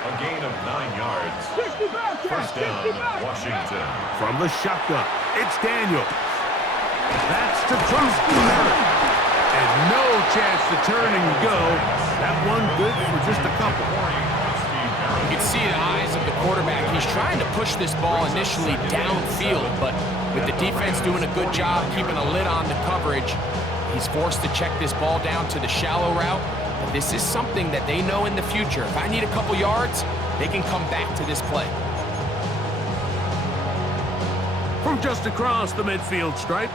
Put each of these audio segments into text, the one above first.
A gain of 9 yards. First down, Washington. From the shotgun, it's Daniels. That's to Phyzeque. And no chance to turn and go. That one good for just a couple. You can see the eyes of the quarterback. He's trying to push this ball initially downfield, but with the defense doing a good job keeping a lid on the coverage, he's forced to check this ball down to the shallow route. But this is something that they know in the future. If I need a couple yards, they can come back to this play. From just across the midfield stripe,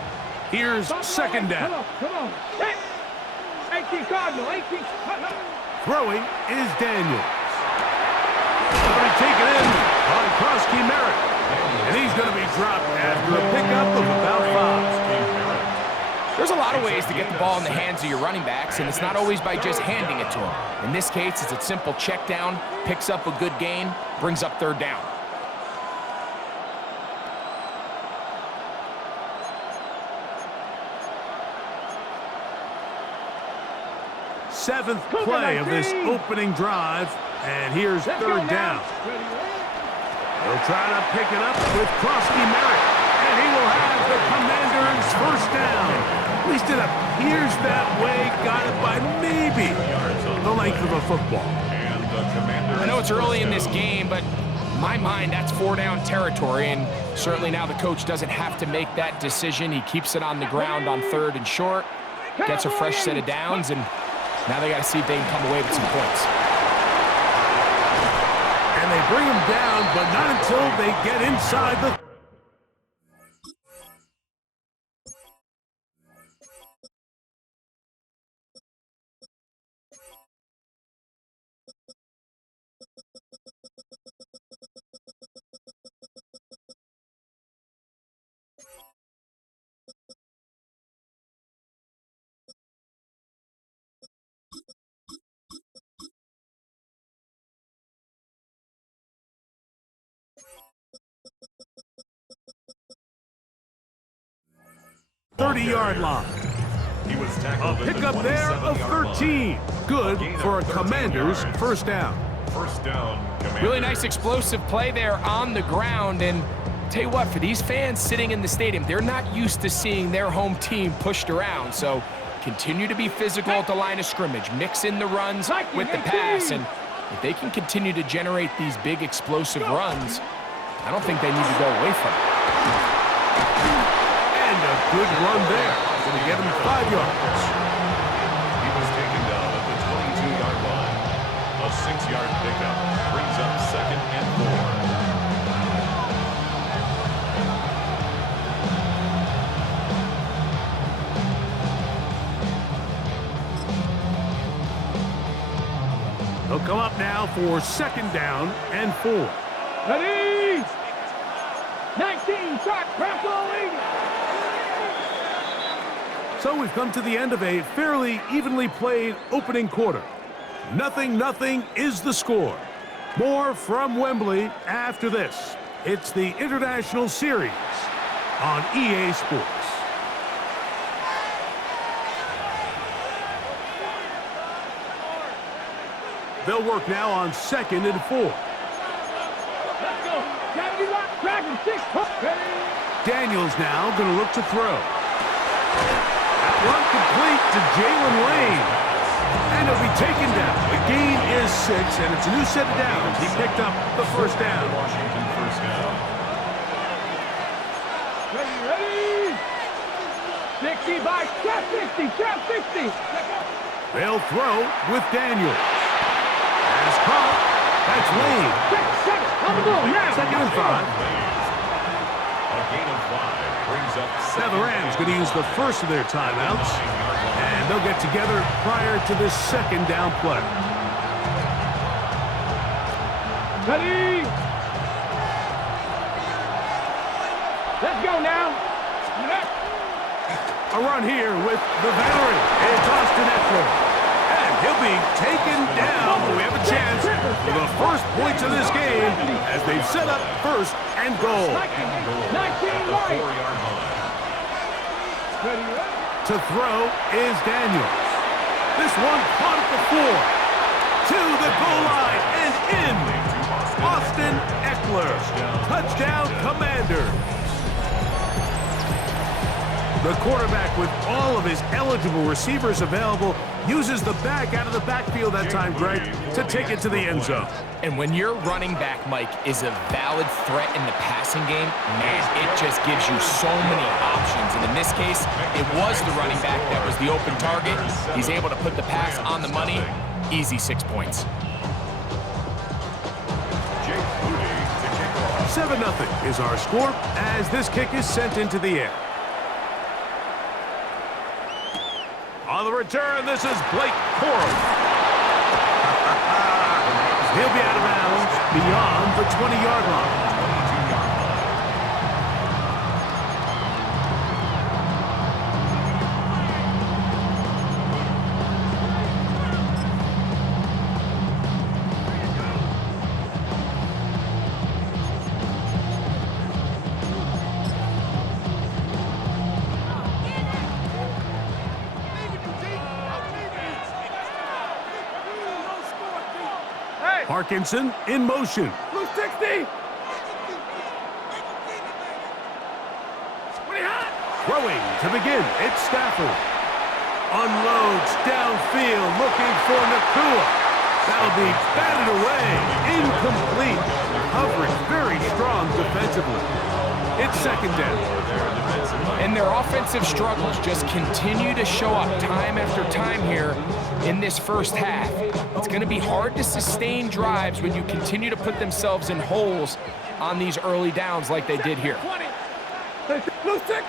here's second down. Come on. 18 Cardinal, 18. Throwing is Daniels. Going to take it in on Phyzeque Merritt. And he's going to be dropped after a pickup of about 5. There's a lot of ways to get the ball in the hands of your running backs, and it's not always by just handing it to them. In this case, it's a simple check down, picks up a good gain, brings up third down. Seventh play of this opening drive, and here's third down. They'll try to pick it up with Phyzeque Merritt, and he will have the Commanders' first down. At least it appears that way. Got it by maybe the length of a football. I know it's early in this game, but in my mind, that's 4-down territory, and certainly now the coach doesn't have to make that decision. He keeps it on the ground on third and short, gets a fresh set of downs, and now they got to see if they can come away with some points. And they bring him down, but not until they get inside the... .30-yard line. He was tackled A pickup there of 13. Good for a Commander's first down. First down, Commanders. Really nice explosive play there on the ground, and tell you what, for these fans sitting in the stadium, they're not used to seeing their home team pushed around, so continue to be physical at the line of scrimmage, mix in the runs with the pass, and if they can continue to generate these big explosive runs, I don't think they need to go away from it. And a good run there. Going to get him 5 yards. He was taken down at the 22-yard line. A 6-yard pickup brings up second and 4. They'll come up now for second down and 4. Ready? 19 shot, Eagle. So we've come to the end of a fairly evenly played opening quarter. 0-0 is the score. More from Wembley after this. It's the International Series on EA Sports. They'll work now on second and 4. Let's go. Gravity lock, dragon, 6. Daniels now going to look to throw. That run complete to Jalen Lane. And he'll be taken down. The gain is 6, and it's a new set of downs. He picked up the first down. Washington first down. Ready? 60 by Chef 60, Chef 60. They'll throw with Daniels. As caught, that's Lane. 6, 7, on the ball now. Second and 5. A gain of 5 brings up Now the Rams going to use the first of their timeouts, and they'll get together prior to this second down play. Ready? Let's go now. A run here with the veteran. It's Austin Eckler. And he'll be taken down. We have a chance for the first points of this game as they've set up first and goal. 19 right. 4-yard line. To throw is Daniels. This one caught at the 4. To the goal line and in. The quarterback, with all of his eligible receivers available, uses the back out of the backfield that time, Greg, to take it to the end zone. And when your running back, Mike, is a valid threat in the passing game, man, it just gives you so many options. And in this case, it was the running back that was the open target. He's able to put the pass on the money. Easy 6 points. 7-0 is our score as this kick is sent into the air. On the return, this is Blake Corum. He'll be out of bounds beyond the 20-yard line. Parkinson in motion. Blue 60. Throwing to begin, it's Stafford. Unloads downfield, looking for Nakua. That'll be batted away. Incomplete. Coverage very strong defensively. It's second down. And their offensive struggles just continue to show up time after time here in this first half. It's going to be hard to sustain drives when you continue to put themselves in holes on these early downs like they did here. Blue 60.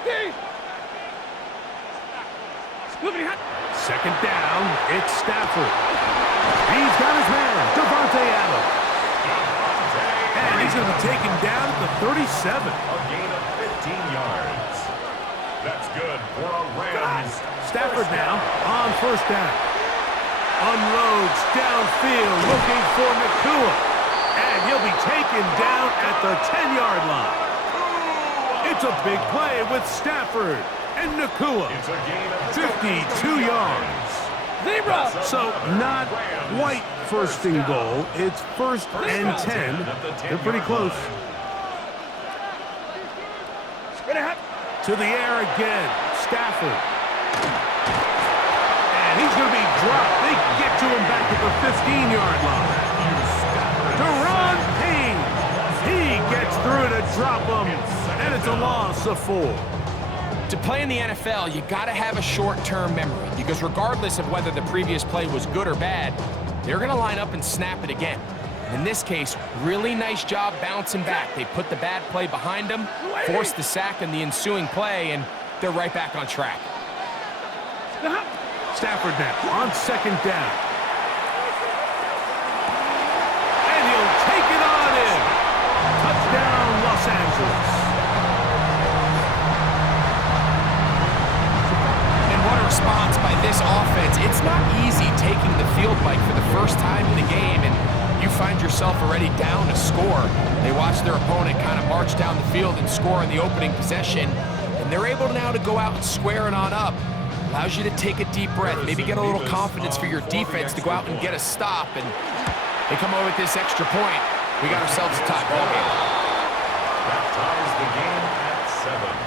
Second down, it's Stafford. He's got his man, Devontae Adams. And he's going to be taken down at the 37. A gain of 15 yards. That's good for a Rams. Stafford now on first down. Unloads downfield, looking for Nakua. And he'll be taken down at the 10-yard line. It's a big play with Stafford and Nakua. It's a gain of 52 yards. Zebra. So not quite first and goal. It's first and 10. They're pretty close. To the air again. Stafford. And he's going to be dropped. They get to him back at the 15-yard line. Deron Payne. He gets through to drop him. And it's a loss of 4. To play in the NFL, you got to have a short-term memory because regardless of whether the previous play was good or bad, they're going to line up and snap it again. In this case, really nice job bouncing back. They put the bad play behind them, forced the sack in the ensuing play, and they're right back on track. Stafford now on second down. And he'll take it on in. Touchdown, Los Angeles. And what a response by this offense. It's not easy taking the field, Mike, for the first time in the game, and you find yourself already down a score. They watch their opponent kind of march down the field and score in the opening possession, and they're able now to go out and square it on up. Allows you to take a deep breath, maybe get a little confidence for your defense to go out and get a stop, and they come away with this extra point. We got ourselves a tie ball game. That ties the game at 7.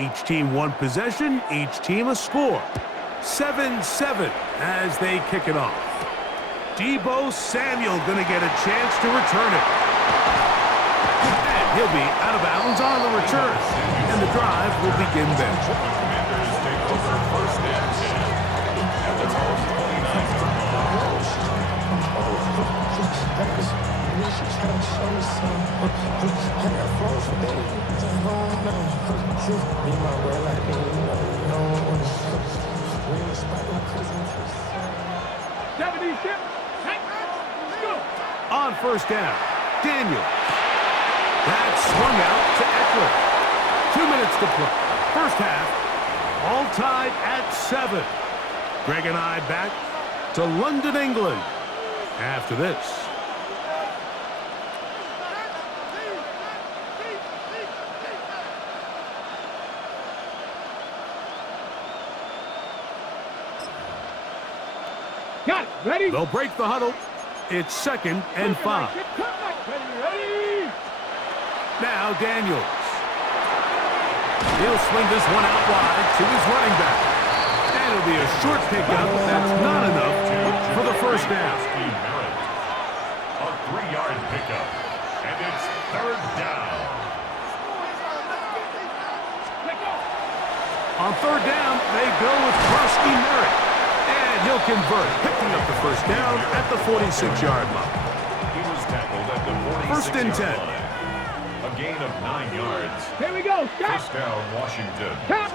Each team one possession, each team a score. 7-7 as they kick it off. Deebo Samuel going to get a chance to return it. And he'll be out of bounds on the return. And the drive will begin then. Commanders take over first and 10 at the home 70 ship. On first down, Daniel. That's swung out to Eckler. 2 minutes to play. First half, all tied at 7. Greg and I back to London, England after this. Got it. Ready? They'll break the huddle. It's 2nd and 5. Ready? Now Daniels. He'll swing this one out wide to his running back. And it'll be a short pickup. That's not enough for the first down. A 3-yard pickup. And it's 3rd down. On 3rd down, they go with Krusty Merritt. And he'll convert, picking up the first down at the 46-yard line. He was tackled at the 1st and 10. line. A gain of 9 yards. Here we go. Stop. 1st down, Washington. Stop.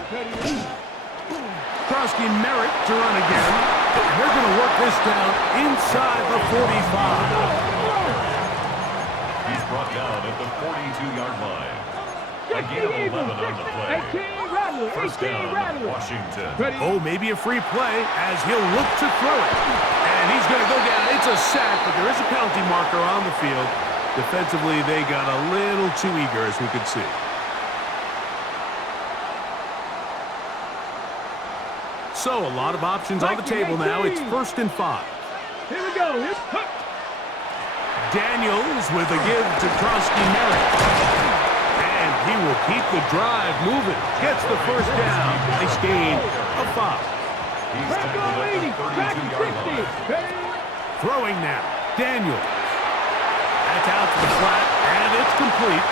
Krusty Merritt to run again. And they're going to work this down inside the 45. He's brought down at the 42-yard line. A gain of 11 on the play. 1st down, Washington. Oh, maybe a free play as he'll look to throw it. And he's going to go down. It's a sack, but there is a penalty marker on the field. Defensively, they got a little too eager, as we could see. So, a lot of options on the table now. It's 1st and 5. Here we go. Here's Huck. Daniels with a give to Krusty Merritt. And he will keep the drive moving. Gets the first down. Nice gain of 5. He's tackled at the 32-yard line. Throwing now. Daniels. That's out to the flat, and it's complete.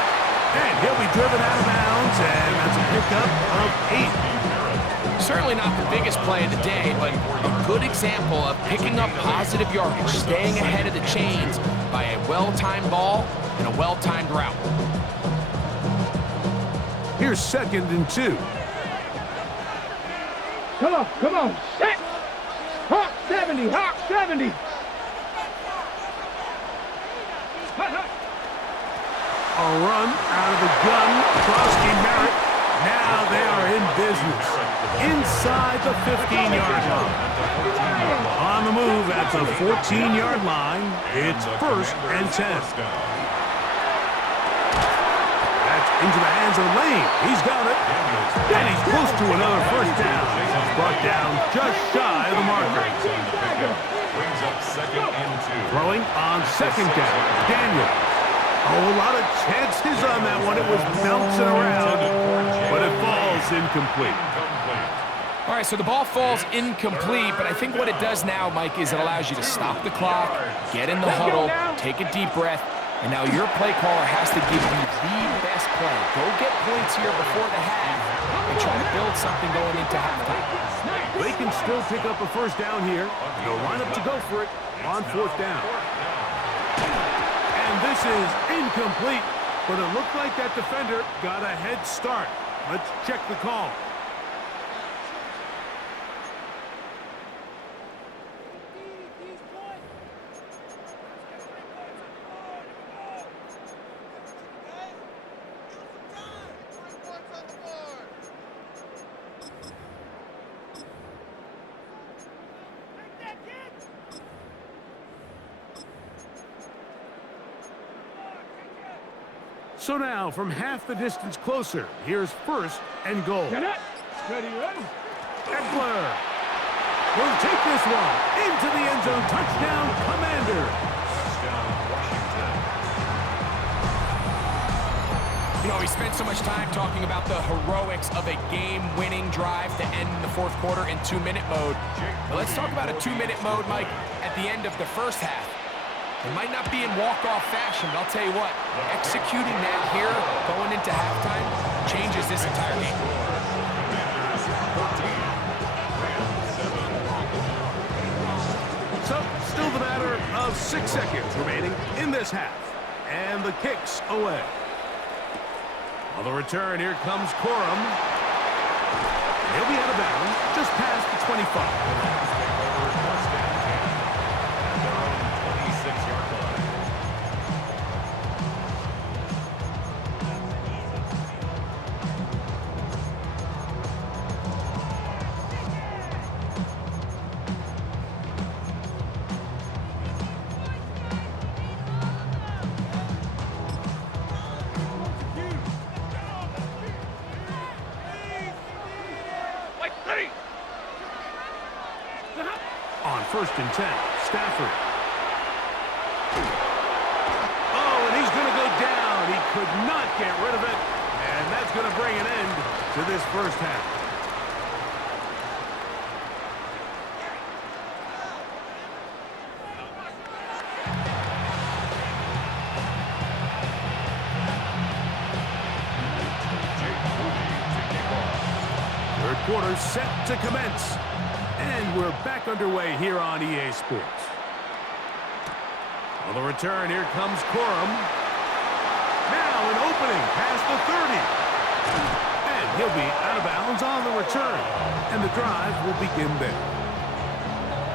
And he'll be driven out of bounds, and that's a pickup of 8. Certainly not the biggest play of the day, but a good example of picking up positive yardage, staying ahead of the chains by a well-timed ball and a well-timed route. Here's 2nd and 2. Come on. Set. Hawk 70. Hawk 70. A run out of the gun. Krusty Merritt. Now they are in business. Inside the 15-yard line. On the move at the 14-yard line. It's 1st and 10. That's into the hands of Lane. He's got it. And he's close to another first down. He's brought down just shy of the marker. Brings up 2nd and 2. Throwing on 2nd down. Daniels. Oh, a lot of chances on that one. It was bouncing around, but it falls incomplete. All right, so the ball falls incomplete, but I think what it does now, Mike, is it allows you to stop the clock, get in the huddle, take a deep breath, and now your play caller has to give you the best play. Go get points here before the half and try to build something going into halftime. They can still pick up a first down here. They'll line up to go for it on 4th down. And this is incomplete, but it looked like that defender got a head start. Let's check the call. So now, from half the distance closer, here's 1st and goal. Ready? Eckler will take this one into the end zone. Touchdown, Commanders. Touchdown, Washington. You know, we spent so much time talking about the heroics of a game-winning drive to end the 4th quarter in 2-minute mode. But let's talk about a 2-minute mode, Mike, at the end of the first half. It might not be in walk-off fashion, but I'll tell you what, executing that here, going into halftime, changes this entire game. So, still the matter of 6 seconds remaining in this half. And the kick's away. On the return, here comes Corum. He'll be out of bounds, just past the 25. On 1st and 10, Stafford. Oh, and he's going to go down. He could not get rid of it. And that's going to bring an end to this first half. Third quarter set to commence. And we're back underway here on EA Sports. On the return, here comes Corum. Now an opening past the 30. And he'll be out of bounds on the return. And the drive will begin there.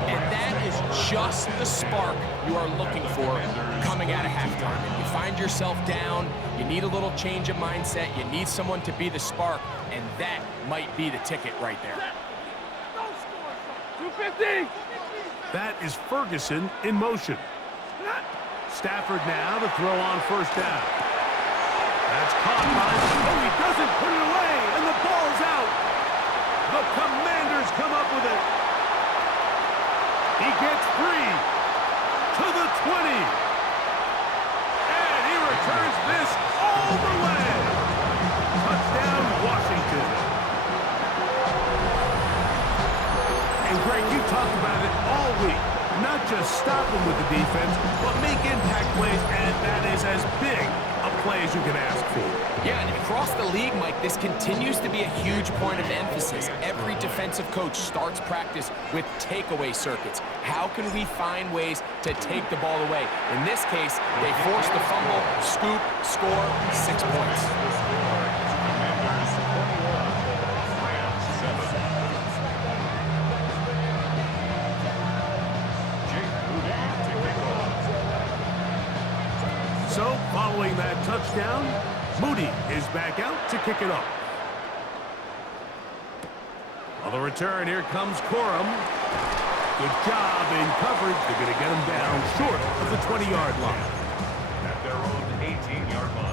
And that is just the spark you are looking for coming out of halftime. You find yourself down, you need a little change of mindset, you need someone to be the spark, and that might be the ticket right there. 250. That is Ferguson in motion. Stafford now to throw on 1st down. That's caught by... Oh, he doesn't put it away, and the ball's out. The Commanders come up with it. He gets free to the 20. And he returns this all the way. Touchdown, Washington. And Greg, you talked about it all week. Not just stop them with the defense, but make impact plays, and that is as big a play as you can ask for. Yeah, and across the league, Mike, this continues to be a huge point of emphasis. Every defensive coach starts practice with takeaway circuits. How can we find ways to take the ball away? In this case, they force the fumble, scoop, score, 6 points. So, following that touchdown, Moody is back out to kick it off. On the return, here comes Corum. Good job in coverage. They're going to get him down short of the 20-yard line. At their own 18-yard line.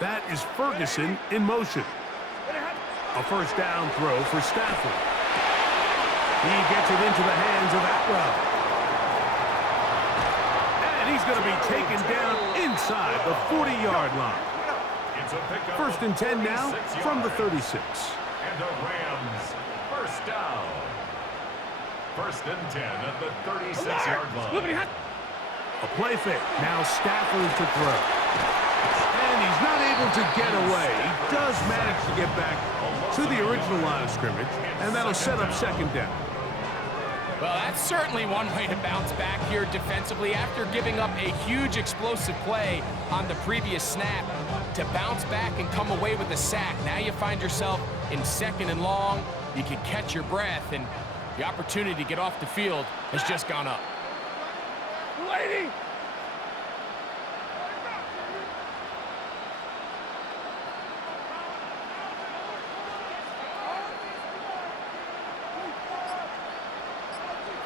That is Ferguson in motion. A 1st down throw for Stafford. He gets it into the hands of Atwell. And he's going to be taken down inside the 40-yard line. It's a pickup. 1st and 10 now from the 36. And the Rams, 1st down. 1st and 10 at the 36-yard line. A play fake. Now Stafford to throw. And he's not able to get away. He does manage to get back to the original line of scrimmage, and that'll set up 2nd down. Well, that's certainly one way to bounce back here defensively after giving up a huge explosive play on the previous snap. To bounce back and come away with a sack, now you find yourself in 2nd and long. You can catch your breath, and the opportunity to get off the field has just gone up. Lady.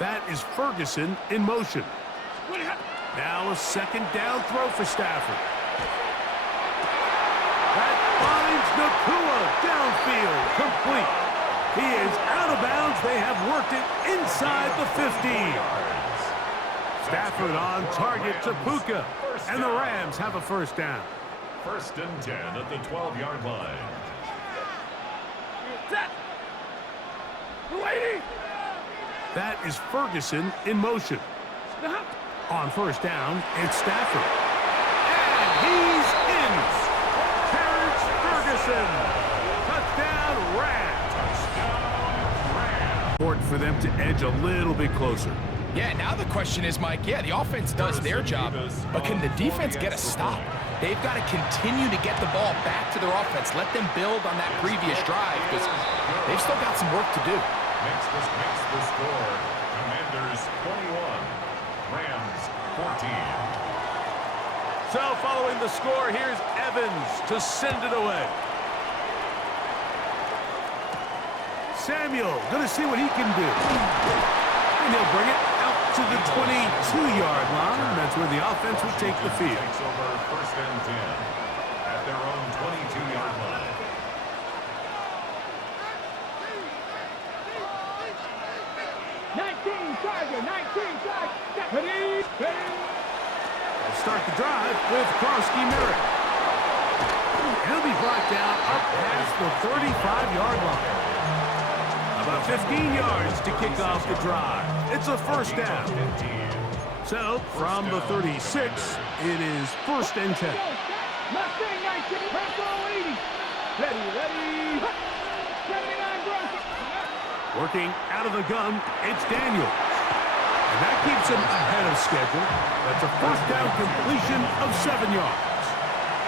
That is Ferguson in motion. Now a 2nd down throw for Stafford. That finds Nakua downfield, complete. He is out of bounds. They have worked it inside the 15. Stafford on target to Puka, and the Rams have a 1st down. 1st and 10 at the 12-yard line. Lady. That is Ferguson in motion. On 1st down, it's Stafford. And he's in. Terrence Ferguson. Touchdown, Rams. Important for them to edge a little bit closer. Yeah, now the question is, Mike, yeah, the offense does their job, but can the defense get a stop? They've got to continue to get the ball back to their offense. Let them build on that previous drive, because they've still got some work to do. Makes the score. Commanders 21, Rams 14. So following the score, here's Evans to send it away. Samuel going to see what he can do. And he'll bring it out to the 22-yard line. That's where the offense will take the field. Takes over first and 10 at their own 22-yard line. They'll start the drive with Krosky-Merritt. He'll be brought down up past the 35-yard line. About 15 yards to kick off the drive. It's a first down. So, from the 36, it is first and 10. Mustang 19, Purple 80. Ready. 79 Bronco. Working out of the gun, it's Daniels. And that keeps him ahead of schedule. That's a first down completion of 7 yards.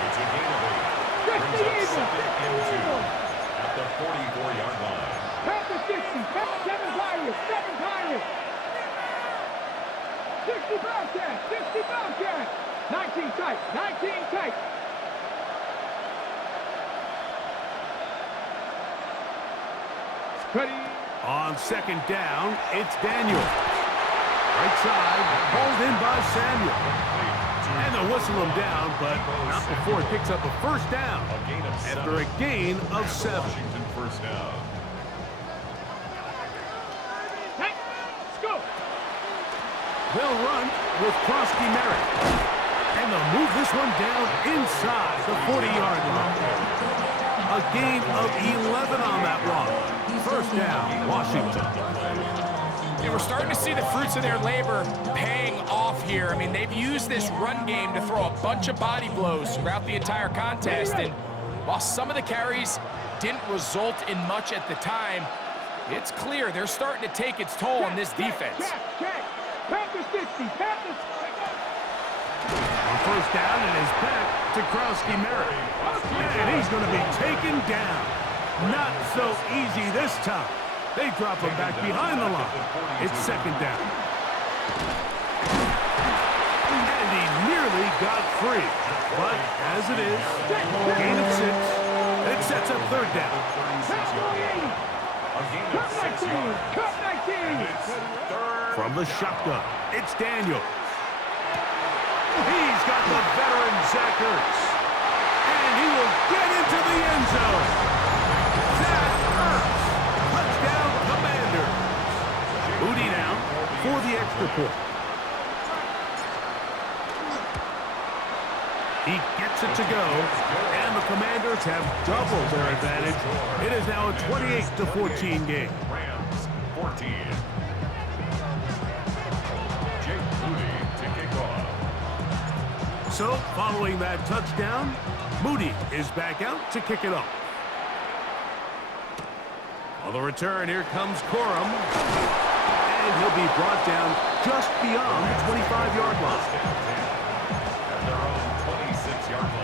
It's a gain of 8. Brings up second and 2 at the 44-yard line. Panther 60, 7 Pirates, 7 Pirates. 60 Bobcats, 60 Bobcats. 19 tight, 19 tight. Ready. On second down, it's Daniels. Right side, hauled in by Samuel. And they'll whistle him down, but not before it picks up a first down. After a gain of 7. Washington first down. Hey, let's go. They'll run with Krosky-Merritt. And they'll move this one down inside the 40-yard line. A gain of 11 on that run. First down, Washington. Yeah, we're starting to see the fruits of their labor paying off here. I mean, they've used this run game to throw a bunch of body blows throughout the entire contest. And while some of the carries didn't result in much at the time, it's clear they're starting to take its toll on this defense. Check. Panther 60, Panther. On first down, it is back to Krosky-Merritt. And he's going to be taken down. Not so easy this time. They drop him back behind the line. It's second down. And he nearly got free. But as it is, gain of 6. It sets up third down. A gain of 6 yards. Cut 19. And it's third. From the shotgun, it's Daniels. He's got the veteran Zach Ertz. And he will get into the end zone. Zach Ertz. Touchdown, Commanders. Moody now for the extra point. He gets it to go, and the Commanders have doubled their advantage. It is now a 28-14 game. Rams 14. Jake Moody to kick off. So, following that touchdown, Moody is back out to kick it off. On the return, here comes Corum. And he'll be brought down just beyond the 25-yard line. At their own 26-yard line.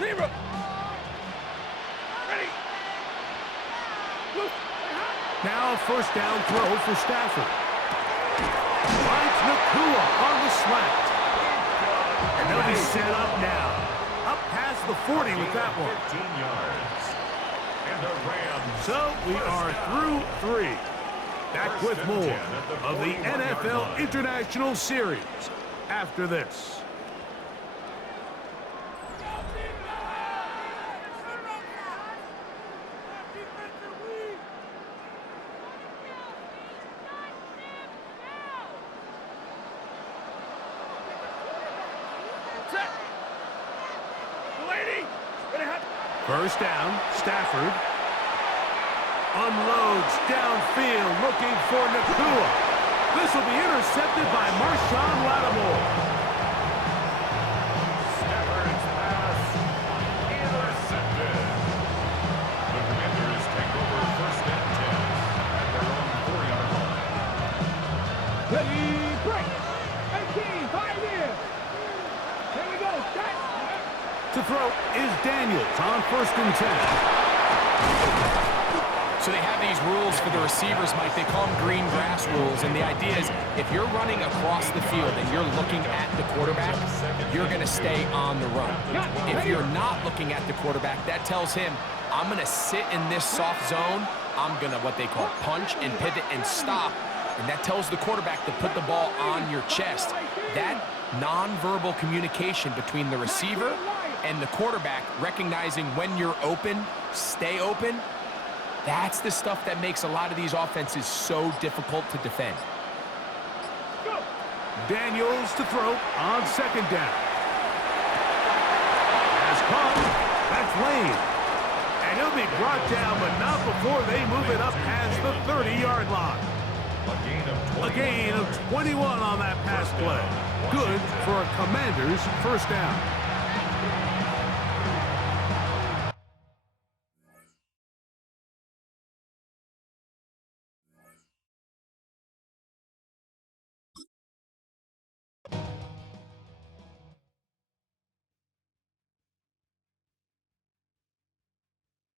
Leemo. Ready. Now a first down throw for Stafford. Finds Nakua on the slant. And they'll be set up now. Up past the 40 with that one. 15 yards. And the Rams. So we are through 3. Back with more of the NFL International Series after this. First down, Stafford. Unloads downfield, looking for Nakua. This will be intercepted by Marshawn Lattimore. Stafford's pass intercepted. The Commanders take over first and 10 at their own 4-yard line. Ready, break. 18, 5 in. Here we go, set. To throw is Daniels on 1st and 10. So they have these rules for the receivers, Mike. They call them green grass rules, and the idea is if you're running across the field and you're looking at the quarterback, you're going to stay on the run. If you're not looking at the quarterback, that tells him, I'm going to sit in this soft zone. I'm going to, what they call, punch and pivot and stop, and that tells the quarterback to put the ball on your chest. That nonverbal communication between the receiver and the quarterback, recognizing when you're open, stay open, that's the stuff that makes a lot of these offenses so difficult to defend. Daniels to throw on 2nd down. Has caught. That's Lane. And he'll be brought down, but not before they move it up past the 30-yard line. A gain of 21 on that pass play. Good for a Commanders 1st down.